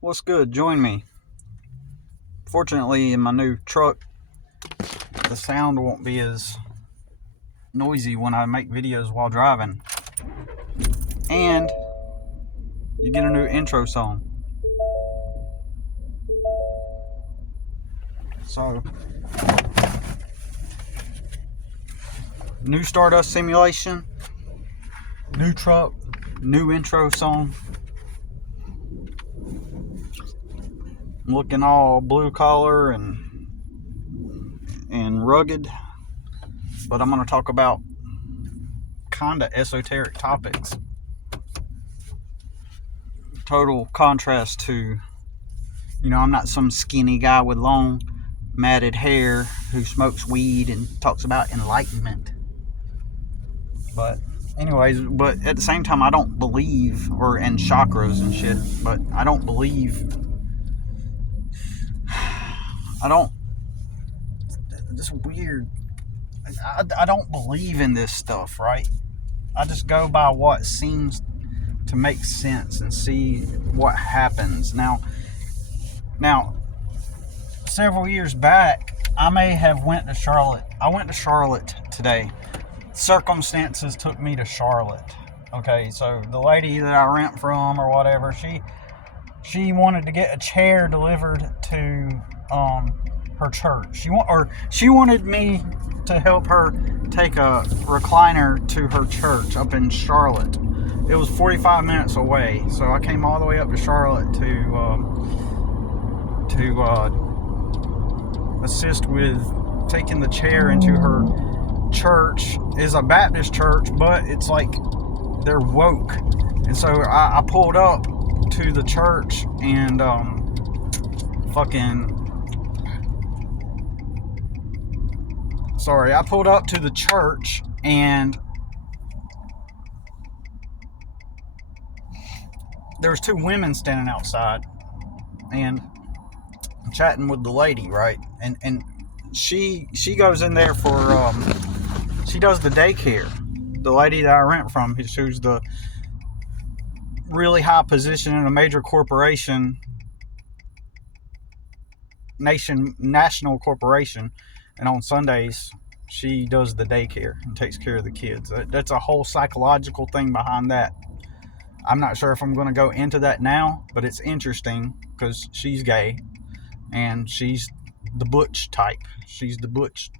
What's good? Join me. Fortunately, in my new truck, the sound won't be as noisy when I make videos while driving. And you get a new intro song. So, new Stardust simulation, new truck, new intro song. I'm looking all blue collar and rugged, but I'm going to talk about kind of esoteric topics. Total contrast to, I'm not some skinny guy with long matted hair who smokes weed and talks about enlightenment. But anyways, at the same time, I don't believe in chakras and shit, but I don't this weird, I don't believe in this stuff, right? I just go by what seems to make sense and see what happens. Now, several years back, I may have went to Charlotte. I went to Charlotte today. Circumstances took me to Charlotte. Okay, so the lady that I rent from or whatever, she wanted to get a chair delivered to her church. She wanted me to help her take a recliner to her church up in Charlotte. It was 45 minutes away, so I came all the way up to Charlotte to assist with taking the chair into her church. Is a Baptist church, but it's like they're woke, and so I pulled up to the church and I pulled up to the church and there was two women standing outside and chatting with the lady, right? And she goes in there for she does the daycare. The lady that I rent from, who's the really high position in a major corporation, national corporation, and on Sundays she does the daycare and takes care of the kids. That's a whole psychological thing behind that. I'm not sure if I'm going to go into that now, but it's interesting because she's gay and she's the butch type. She's the butch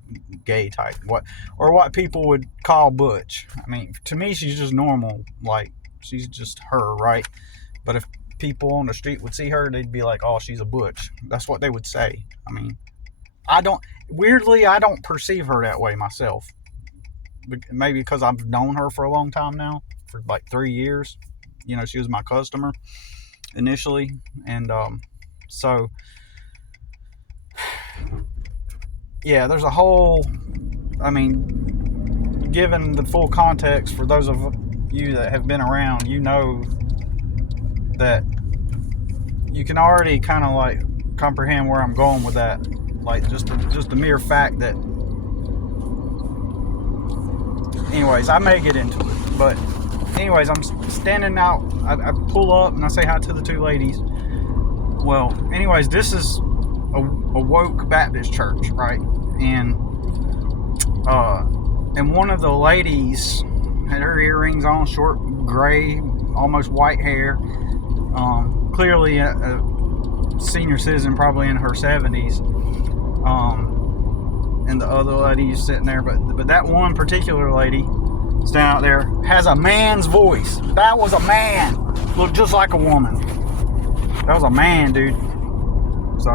gay type. What people would call butch. I mean, to me, she's just normal. Like, she's just her, right? But if people on the street would see her, they'd be like, oh, she's a butch. That's what they would say. I mean, I don't perceive her that way myself. Maybe because I've known her for a long time now, for like 3 years. She was my customer initially. And so, yeah, there's a whole, given the full context for those of you that have been around, that you can already kind of like comprehend where I'm going with that. Like just the mere fact that, anyways, I may get into it, but anyways, I'm standing out. I pull up and I say hi to the two ladies. Well, anyways, this is a woke Baptist church, right? And one of the ladies had her earrings on, short gray, almost white hair. Clearly a senior citizen, probably in her 70s. And the other lady is sitting there, but that one particular lady standing out there has a man's voice. That was a man. Looked just like a woman. That was a man, dude. So,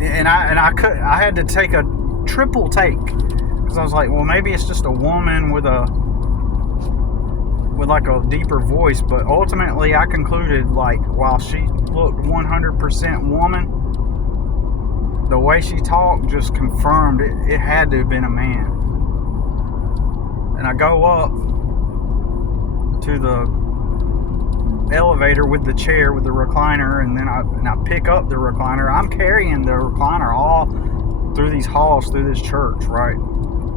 and I had to take a triple take because I was like, well, maybe it's just a woman with like a deeper voice. But ultimately, I concluded, like, while she looked 100% woman, the way she talked just confirmed it had to have been a man. And I go up to the elevator with the chair, with the recliner, and then I pick up the recliner. I'm carrying the recliner all through these halls, through this church, right?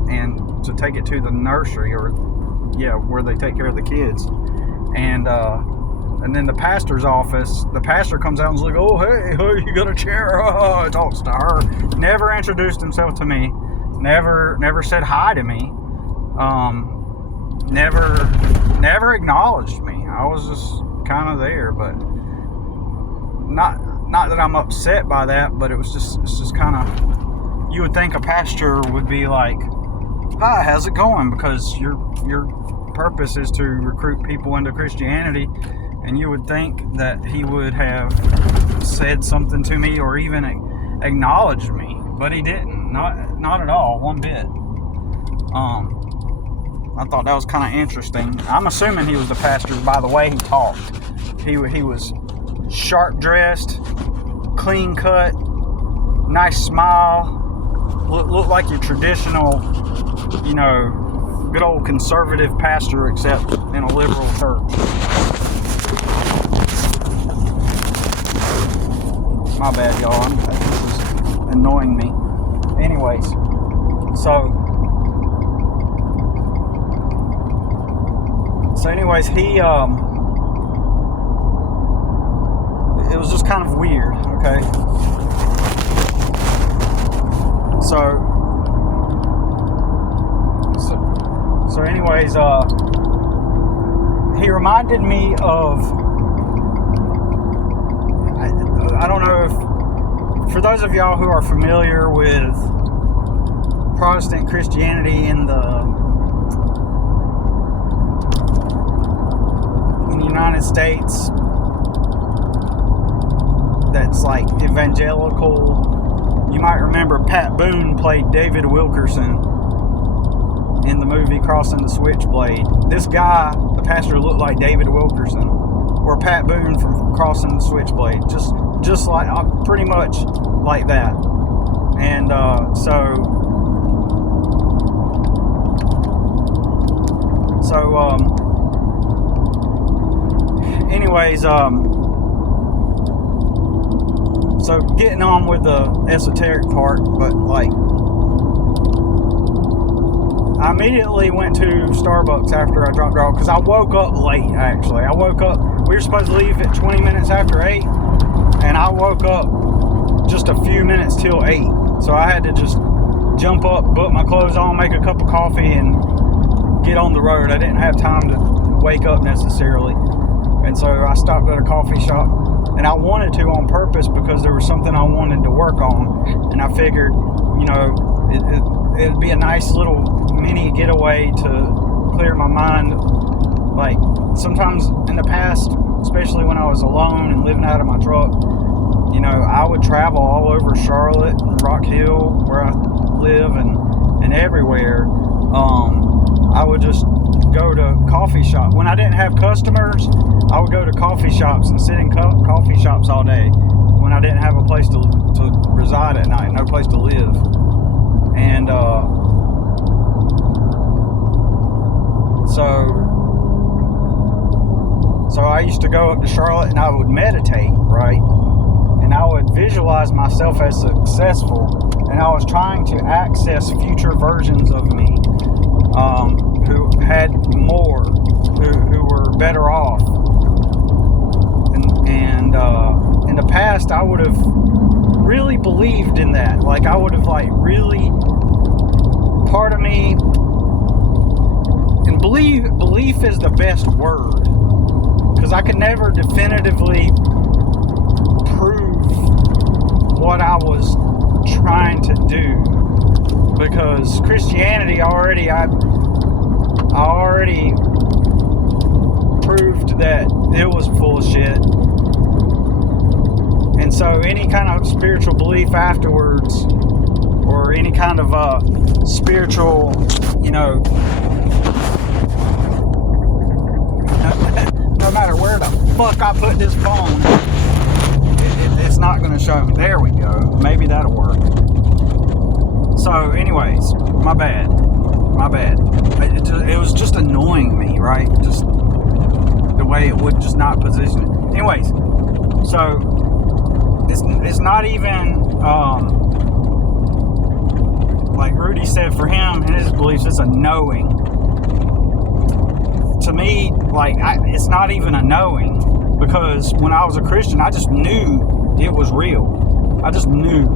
And to take it to the nursery, or where they take care of the kids. And And then the pastor's office, the pastor comes out and's like, oh, hey, you got a chair? Oh, talks to her. Never introduced himself to me. Never said hi to me. Never acknowledged me. I was just kind of there, but not that I'm upset by that, but it's just kind of, you would think a pastor would be like, hi, how's it going? Because your purpose is to recruit people into Christianity, and you would think that he would have said something to me or even acknowledged me, but he didn't. Not at all, one bit. I thought that was kind of interesting. I'm assuming he was the pastor by the way he talked. He was sharp dressed, clean cut, nice smile, looked like your traditional, good old conservative pastor, except in a liberal church. My bad, y'all. This is annoying me. Anyways, so he, it was just kind of weird, okay? So anyways, he reminded me of, I don't know if, for those of y'all who are familiar with Protestant Christianity in the United States, that's like evangelical. You might remember Pat Boone played David Wilkerson in the movie Crossing the Switchblade. This guy, the pastor, looked like David Wilkerson or Pat Boone from Crossing the Switchblade, just like pretty much like that. And anyways, so getting on with the esoteric part, but like, I immediately went to Starbucks after I dropped her off, because I woke up late, actually. We were supposed to leave at 20 minutes after 8, and I woke up just a few minutes till 8. So I had to just jump up, put my clothes on, make a cup of coffee, and get on the road. I didn't have time to wake up necessarily. And so I stopped at a coffee shop, and I wanted to on purpose because there was something I wanted to work on. And I figured, it'd be a nice little mini getaway to clear my mind. Like, sometimes in the past, especially when I was alone and living out of my truck, I would travel all over Charlotte and Rock Hill, where I live, and everywhere. I would just go to coffee shops. When I didn't have customers, I would go to coffee shops and sit in coffee shops all day when I didn't have a place to reside at night, no place to live. And so I used to go up to Charlotte and I would meditate, right? And I would visualize myself as successful, and I was trying to access future versions of me, who had more, who were better off. And in the past, I would have really believed in that. Like, I would have really, part of me, and belief is the best word, because I could never definitively prove what I was trying to do, because Christianity I already proved that it was full of shit. And so any kind of spiritual belief afterwards, or any kind of spiritual, no matter where the fuck I put this phone, it's not going to show me. There we go. Maybe that'll work. So anyways, my bad. It was just annoying me, right? Just the way it would just not position it. Anyways, so it's not even like Rudy said, for him and his beliefs, it's a knowing. To me, it's not even a knowing. because when I was a Christian, I just knew it was real. I just knew.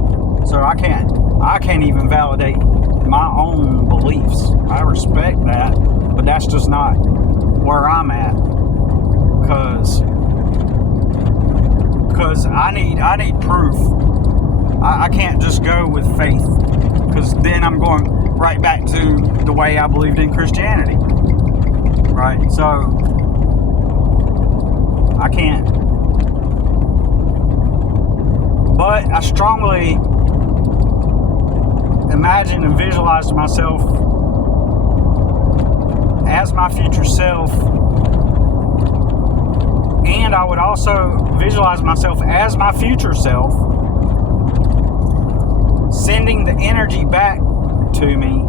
So I can't even validate my own beliefs. I respect that, but that's just not where I'm at. Because I need proof. I can't just go with faith, because then I'm going right back to the way I believed in Christianity, right? So I can't. But I strongly imagine and visualize myself as my future self, and I would also visualize myself as my future self, sending the energy back to me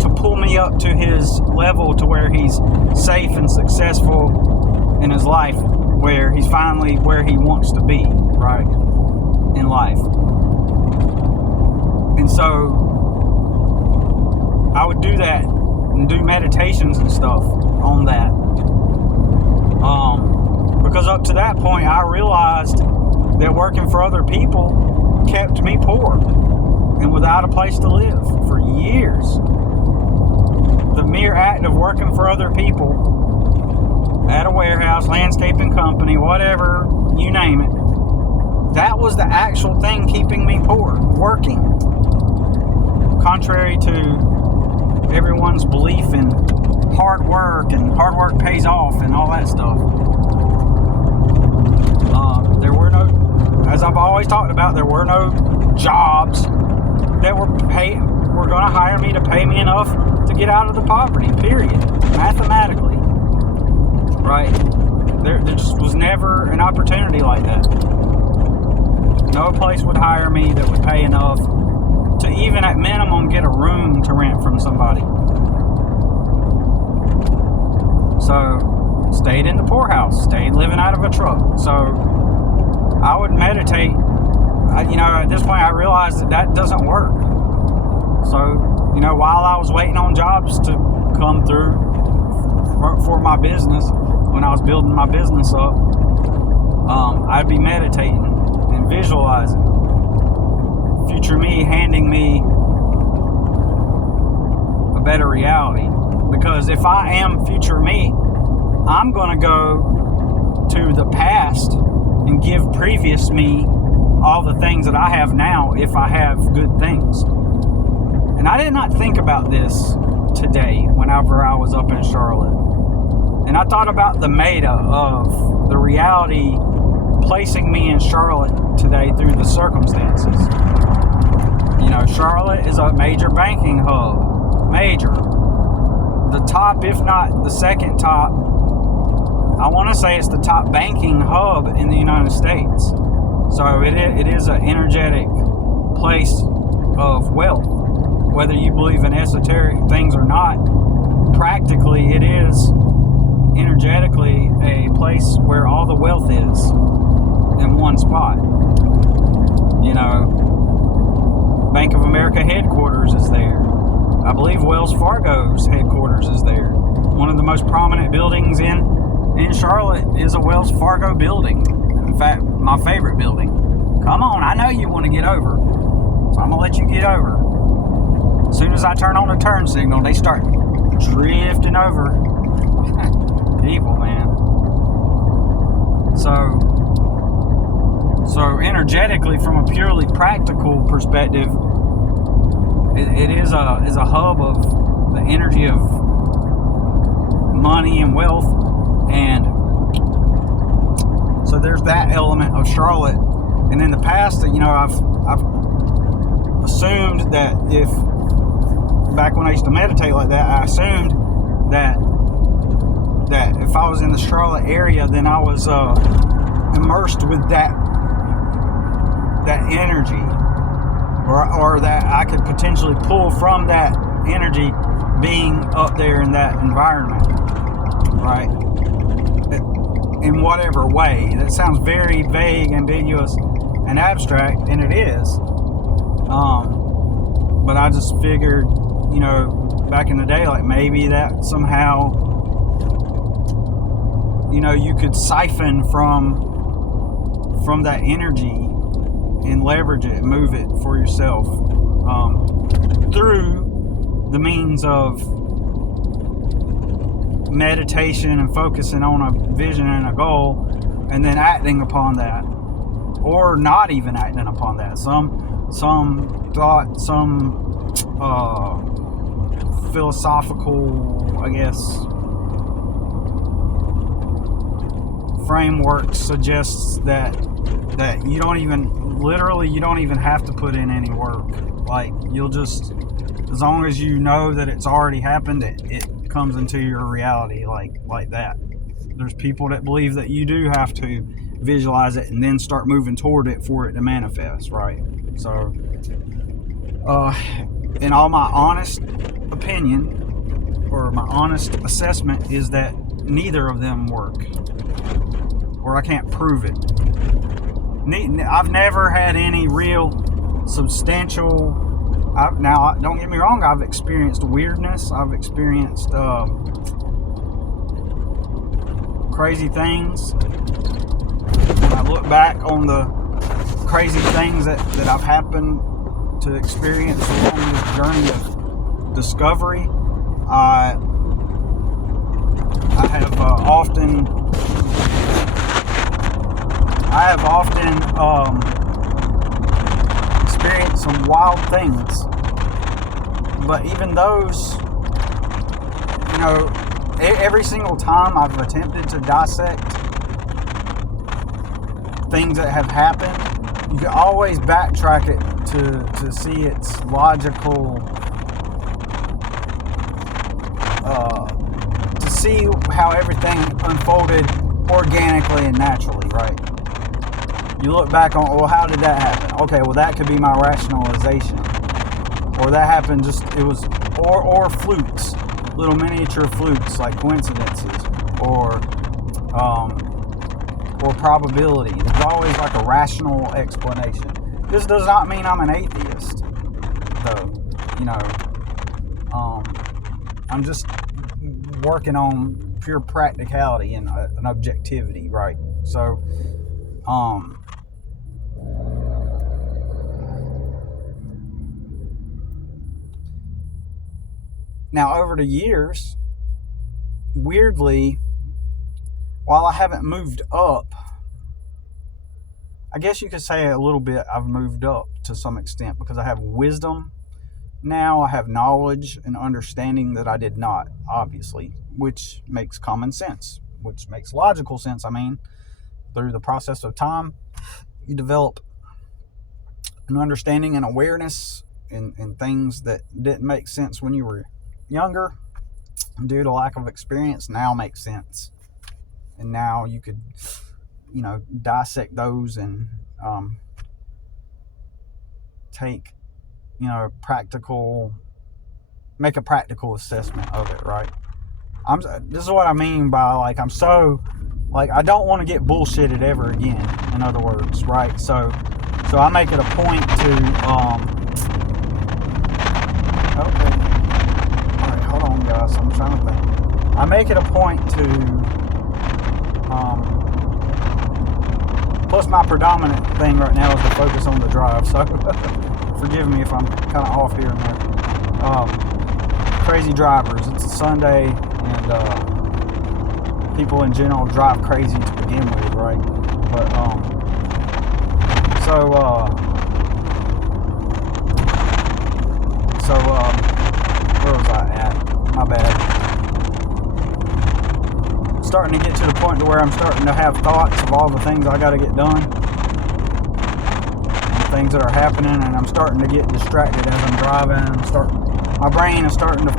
to pull me up to his level, to where he's safe and successful in his life, where he's finally where he wants to be, right, in life. And so I would do that and do meditations and stuff on that, because up to that point I realized that working for other people kept me poor and without a place to live for years. The mere act of working for other people at a warehouse, landscaping company, whatever, you name it, that was the actual thing keeping me poor, working. Contrary to everyone's belief in hard work and hard work pays off and all that stuff. There were no, as I've always talked about, there were no jobs that were going to hire me to pay me enough to get out of the poverty, period. Mathematically. Right? There just was never an opportunity like that. No place would hire me that would pay enough to even at minimum get a room to rent from somebody. So, stayed in the poorhouse, stayed living out of a truck. So, I would meditate. At this point I realized that doesn't work. So, while I was waiting on jobs to come through for my business, when I was building my business up, I'd be meditating and visualizing future me handing me a better reality. Because if I am future me, I'm going to go to the past and give previous me all the things that I have now if I have good things. And I did not think about this today whenever I was up in Charlotte. And I thought about the meta of the reality placing me in Charlotte today through the circumstances. Charlotte is a major banking hub. Major. The top, if not the second top, I want to say it's the top banking hub in the United States. So it is an energetic place of wealth. Whether you believe in esoteric things or not, practically it is energetically a place where all the wealth is in one spot. Bank of America headquarters is there. I believe Wells Fargo's headquarters is there. One of the most prominent buildings in Charlotte is a Wells Fargo building. In fact, my favorite building. Come on, I know you want to get over, so I'm going to let you get over. As soon as I turn on the turn signal, they start drifting over. People, man. So energetically, from a purely practical perspective, it is a hub of the energy of money and wealth, and so there's that element of Charlotte. And in the past, I've assumed that back when I used to meditate like that, I assumed that if I was in the Charlotte area, then I was immersed with that energy, or that I could potentially pull from that energy being up there in that environment, right? In whatever way. That sounds very vague, ambiguous, and abstract, and it is. But I just figured, back in the day, like maybe that somehow you could siphon from that energy and leverage it and move it for yourself through the means of meditation and focusing on a vision and a goal, and then acting upon that, or not even acting upon that. Some thought, some philosophical, I guess, framework suggests that you don't even have to put in any work. Like, you'll just, as long as you know that it's already happened, it comes into your reality like that. There's people that believe that you do have to visualize it and then start moving toward it for it to manifest, right? So in all my honest opinion, or my honest assessment, is that neither of them work, or I can't prove it. I've never had any real substantial. Now, don't get me wrong, I've experienced weirdness. I've experienced crazy things. When I look back on the crazy things that I've happened to experience along this journey of discovery, I have often experienced some wild things. But even those, every single time I've attempted to dissect things that have happened, you can always backtrack it to see its logical, to see how everything unfolded organically and naturally, right? You look back on, well, how did that happen? Okay, well, that could be my rationalization. Or that happened or flukes, little miniature flukes, like coincidences, or probability. There's always like a rational explanation. This does not mean I'm an atheist, though. I'm just working on pure practicality and an objectivity, right? So, now, over the years, weirdly, while I haven't moved up, I guess you could say a little bit I've moved up to some extent, because I have wisdom now. I have knowledge and understanding that I did not, obviously, which makes common sense, which makes logical sense. I mean, through the process of time, you develop an understanding and awareness in things that didn't make sense when you were younger, due to lack of experience, now makes sense. And now you could, dissect those and take, make a practical assessment of it, right? This is what I mean by, I'm so, I don't want to get bullshitted ever again, in other words, right? So I make it a point to, okay. Alright, hold on, guys. I'm trying to think. I make it a point to, plus my predominant thing right now is to focus on the drive, so forgive me if I'm kind of off here and there. Crazy drivers. It's a Sunday, and people in general drive crazy to begin with, right? But where was I at? My bad. Starting to get to the point to where I'm starting to have thoughts of all the things I got to get done, and things that are happening, and I'm starting to get distracted as I'm driving. My brain is starting to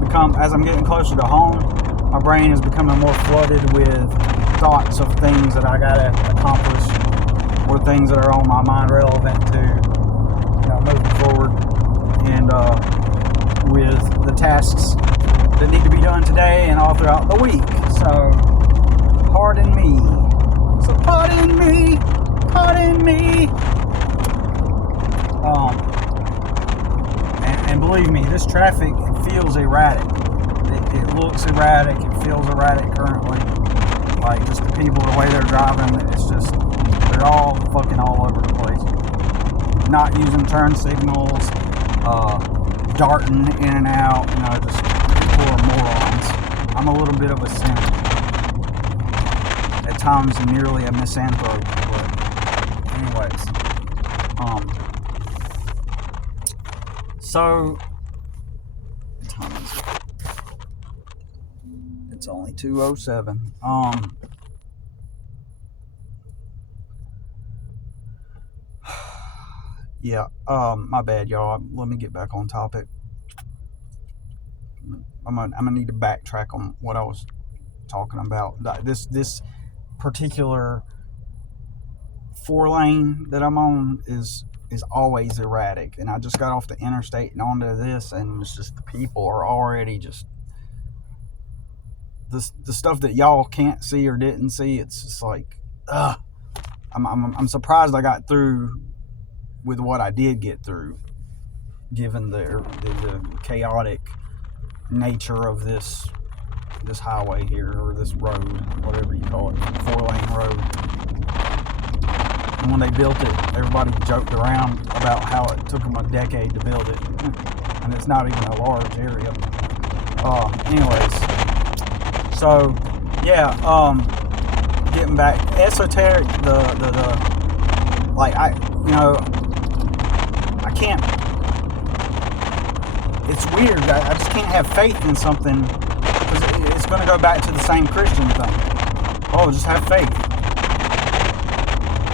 become, as I'm getting closer to home, my brain is becoming more flooded with thoughts of things that I got to accomplish, or things that are on my mind relevant to, moving forward, and with the tasks that need to be done today and all throughout the week. So, pardon me. And believe me, this traffic, it feels erratic. It looks erratic. It feels erratic currently. Like, just the people, the way they're driving, it's just, they're all fucking all over the place. Not using turn signals, darting in and out, just people are morons. I'm a little bit of a cynic. At times, nearly a misanthrope, but anyways. So, what time is it? It's only 2:07. Yeah, my bad, y'all. Let me get back on topic. I'm gonna need to backtrack on what I was talking about. This particular 4-lane that I'm on is always erratic, and I just got off the interstate and onto this, and it's just the people are already just the stuff that y'all can't see or didn't see. It's just like, I'm surprised I got through with what I did get through, given the chaotic nature of this highway here, or this road, whatever you call it, 4-lane road. And when they built it, everybody joked around about how it took them a decade to build it, and it's not even a large area. Anyways, so yeah, getting back, esoteric, I can't, it's weird, I just can't have faith in something, because it's going to go back to the same Christian thing. Oh, just have faith.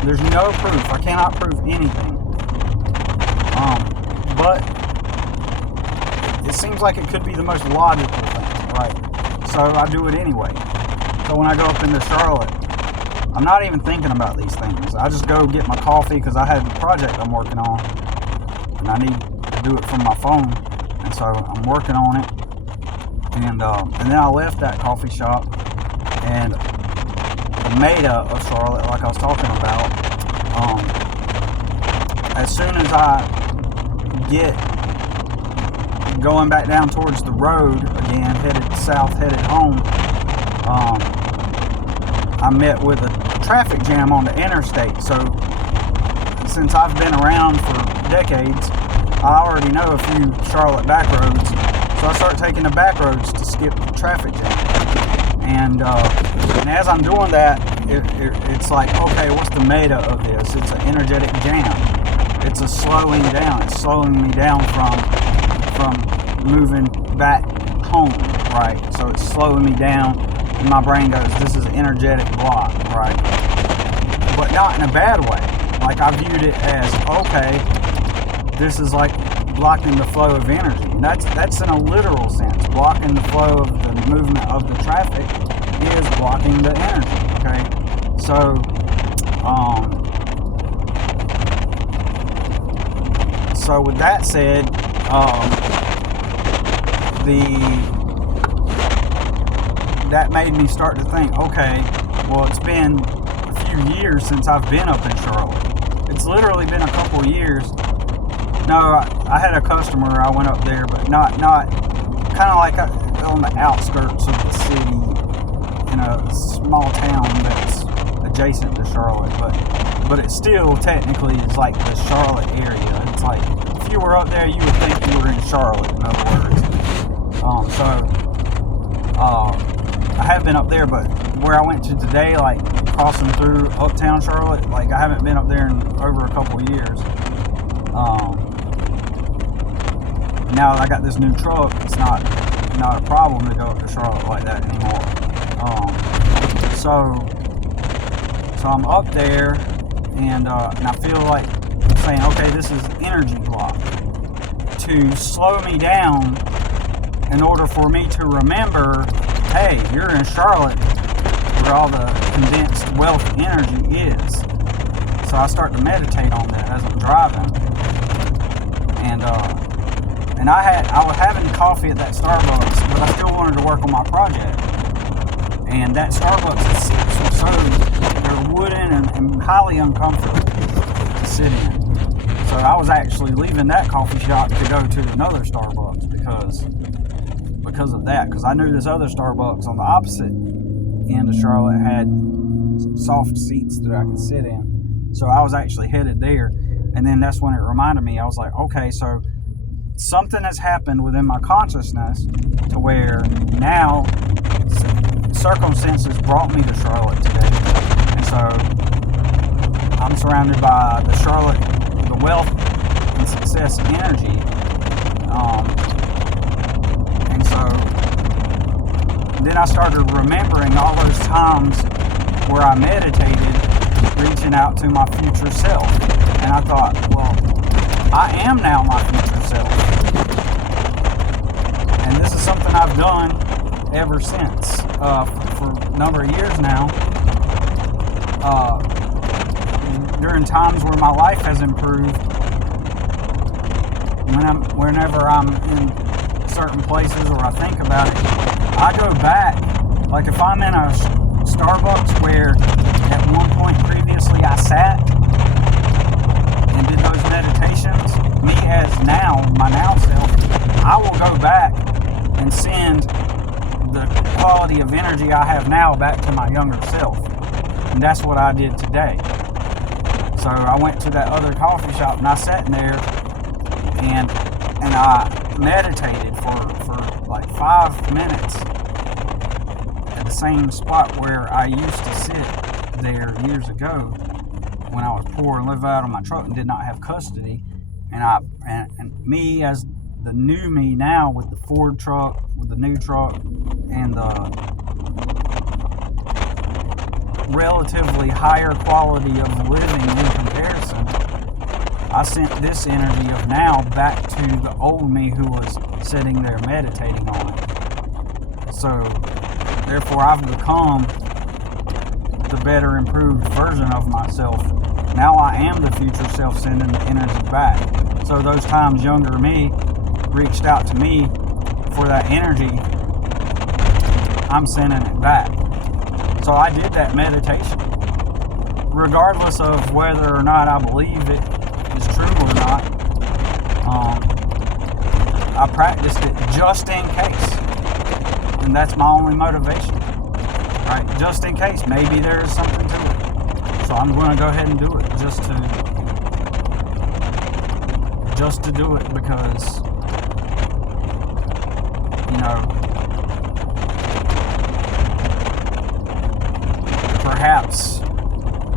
There's no proof. I cannot prove anything. But it seems like it could be the most logical thing, right? So I do it anyway. So when I go up into Charlotte, I'm not even thinking about these things. I just go get my coffee, because I have a project I'm working on, and I need to do it from my phone. And so I'm working on it, and then I left that coffee shop, and the Meta of Charlotte, like I was talking about, as soon as I get going back down towards the road again, headed south, headed home, I met with a traffic jam on the interstate. So since I've been around for decades, I already know a few Charlotte back roads, so I start taking the back roads to skip the traffic jam. And as I'm doing that, it's like, okay, what's the meta of this? It's an energetic jam. It's a slowing down. It's slowing me down from moving back home, right? So it's slowing me down, and my brain goes, this is an energetic block, right? But not in a bad way. Like, I viewed it as, okay, this is like blocking the flow of energy. And that's in a literal sense. Blocking the flow of the movement of the traffic is blocking the energy, okay? So, with that said, that made me start to think, okay, well, it's been a few years since I've been up in Charlotte. It's literally been a couple of years. No, I had a customer, I went up there, but not kind of like on the outskirts of the city, in a small town that's adjacent to Charlotte, but it still technically is like the Charlotte area. It's like, if you were up there, you would think you were in Charlotte, in other words. I have been up there, but where I went to today, like crossing through uptown Charlotte, like I haven't been up there in over a couple of years. Now that I got this new truck, it's not a problem to go up to Charlotte like that anymore. So I'm up there, and I feel like saying, okay, this is energy block to slow me down in order for me to remember, hey, you're in Charlotte where all the condensed wealth energy is. So I start to meditate on that as I'm driving, and I was having coffee at that Starbucks, but I still wanted to work on my project. And that Starbucks seats were they're wooden and highly uncomfortable to sit in. So I was actually leaving that coffee shop to go to another Starbucks because of that. Because I knew this other Starbucks on the opposite end of Charlotte had soft seats that I could sit in. So I was actually headed there. And then that's when it reminded me. I was like, okay, so something has happened within my consciousness to where now circumstances brought me to Charlotte today. And so I'm surrounded by the wealth and success energy. And so then I started remembering all those times where I meditated, reaching out to my future self. And I thought, well, I am now my future self. And this is something I've done ever since, for a number of years now. During times where my life has improved, whenever I'm in certain places or I think about it, I go back. Like if I'm in a Starbucks where at one point previously I sat and did those meditations, me as now, my now self, I will go back and send the quality of energy I have now back to my younger self. And that's what I did today. So I went to that other coffee shop and I sat in there and I meditated for like 5 minutes at the same spot where I used to sit there years ago when I was poor and lived out of my truck and did not have custody. And me as the new me now with the Ford truck, with the new truck, and the relatively higher quality of living in comparison, I sent this energy of now back to the old me who was sitting there meditating on it. So therefore I've become the better improved version of myself. Now I am the future self sending the energy back. So those times younger me reached out to me for that energy, I'm sending it back. So I did that meditation. Regardless of whether or not I believe it is true or not, I practiced it just in case. And that's my only motivation. Right? Just in case. Maybe there is something to it. So I'm going to go ahead and do it just to do it because, you know, perhaps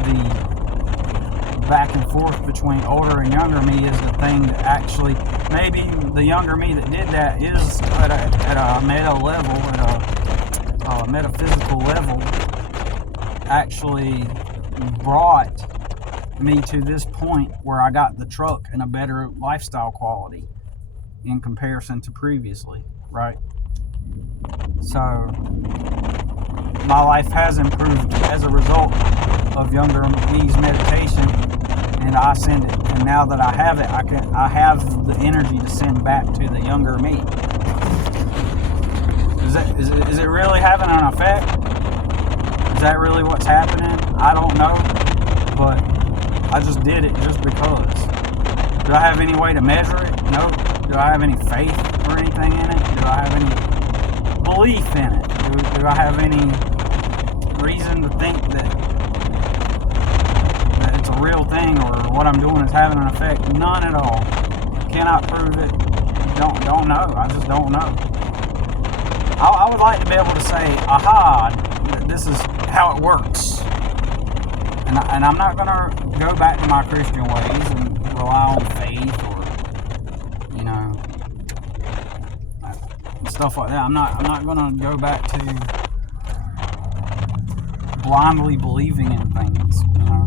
the back and forth between older and younger me is the thing that actually, maybe the younger me that did that is at a meta level, at a metaphysical level, actually brought me to this point where I got the truck and a better lifestyle quality in comparison to previously, right? So my life has improved as a result of younger me's meditation, and I send it. And now that I have it, I have the energy to send back to the younger me. Is it really having an effect? Is that really what's happening? I don't know, but I just did it just because. Do I have any way to measure it? No. Do I have any faith or anything in it? Do I have any belief in it? Do I have any reason to think that it's a real thing or what I'm doing is having an effect? None at all. Cannot prove it. Don't know. I just don't know. I would like to be able to say, aha, this is how it works. And I'm not going to go back to my Christian ways and rely on faith or, you know, stuff like that. I'm not going to go back to blindly believing in things, you know.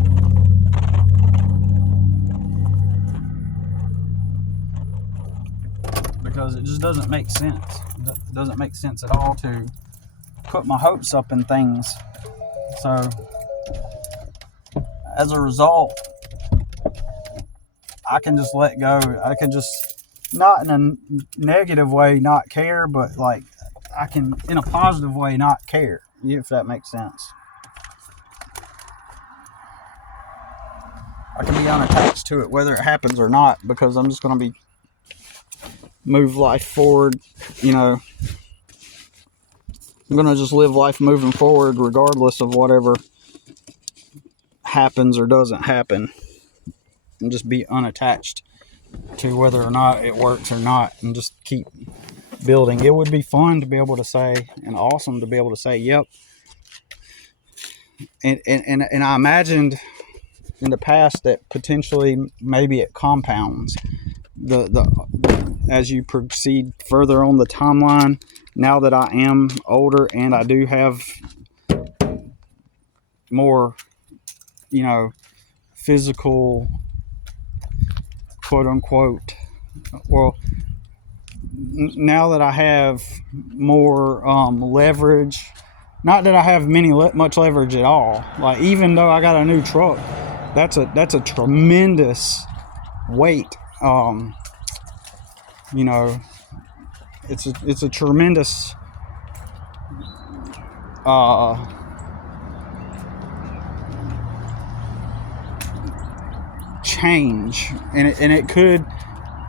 Because it just doesn't make sense. It doesn't make sense at all to put my hopes up in things. So as a result, I can just let go. I can just, not in a negative way, not care, but like I can, in a positive way, not care, if that makes sense. I can be unattached to it, whether it happens or not, because I'm just going to move life forward, you know, I'm going to just live life moving forward regardless of whatever happens or doesn't happen, and just be unattached to whether or not it works or not, and just keep building. It would be fun to be able to say, and awesome to be able to say, yep. And I imagined in the past that potentially maybe it compounds the as you proceed further on the timeline. Now that I am older and I do have more, physical, quote unquote, well, now that I have more leverage, not that I have much leverage at all. Like, even though I got a new truck, that's a tremendous weight. It's a tremendous change, and it could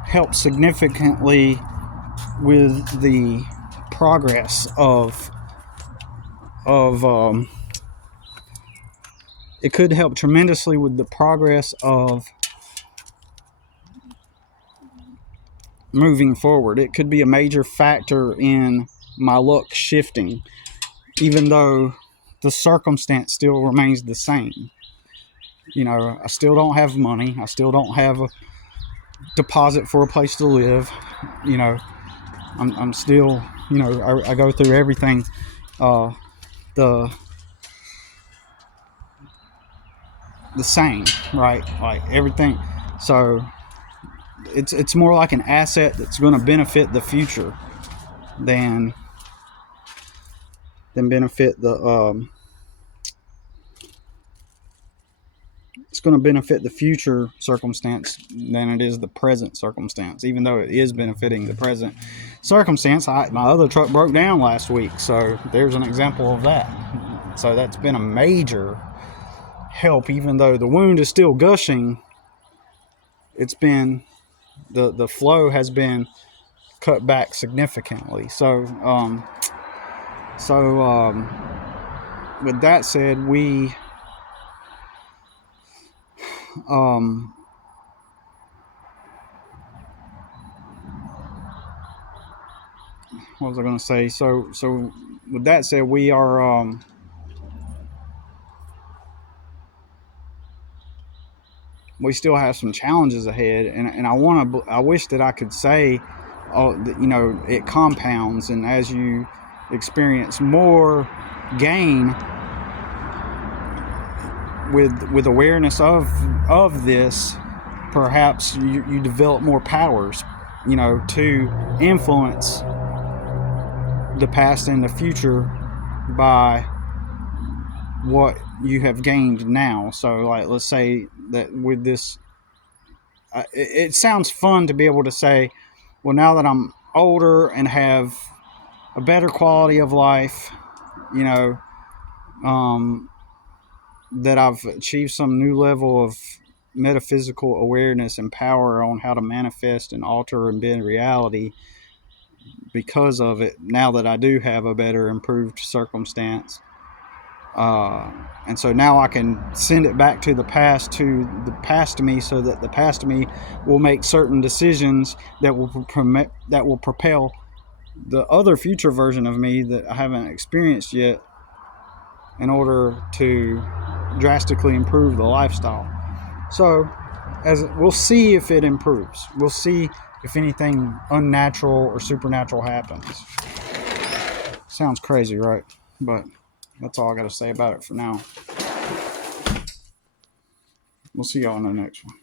help significantly with the progress of it could help tremendously with the progress of moving forward. It could be a major factor in my luck shifting, even though the circumstance still remains the same. I still don't have money. I still don't have a deposit for a place to live. I'm still, I go through everything, the same, right? Like everything. So it's more like an asset that's going to benefit the future than benefit the it's going to benefit the future circumstance than it is the present circumstance, even though it is benefiting the present circumstance. My other truck broke down last week, so there's an example of that. So that's been a major help. Even though the wound is still gushing, it's been the flow has been cut back significantly. So with that said, we what was I going to say? So with that said, we are we still have some challenges ahead, and I wish that I could say, it compounds, and as you experience more gain with awareness of this, perhaps you develop more powers, to influence the past and the future by what you have gained now. So, like, let's say that with this, it sounds fun to be able to say, well, now that I'm older and have a better quality of life, that I've achieved some new level of metaphysical awareness and power on how to manifest and alter and bend reality because of it, now that I do have a better, improved circumstance. And so now I can send it back to the past to me, so that the past to me will make certain decisions that will propel the other future version of me that I haven't experienced yet, in order to drastically improve the lifestyle. So as we'll see if it improves. We'll see if anything unnatural or supernatural happens. Sounds crazy, right? But that's all I got to say about it for now. We'll see y'all in the next one.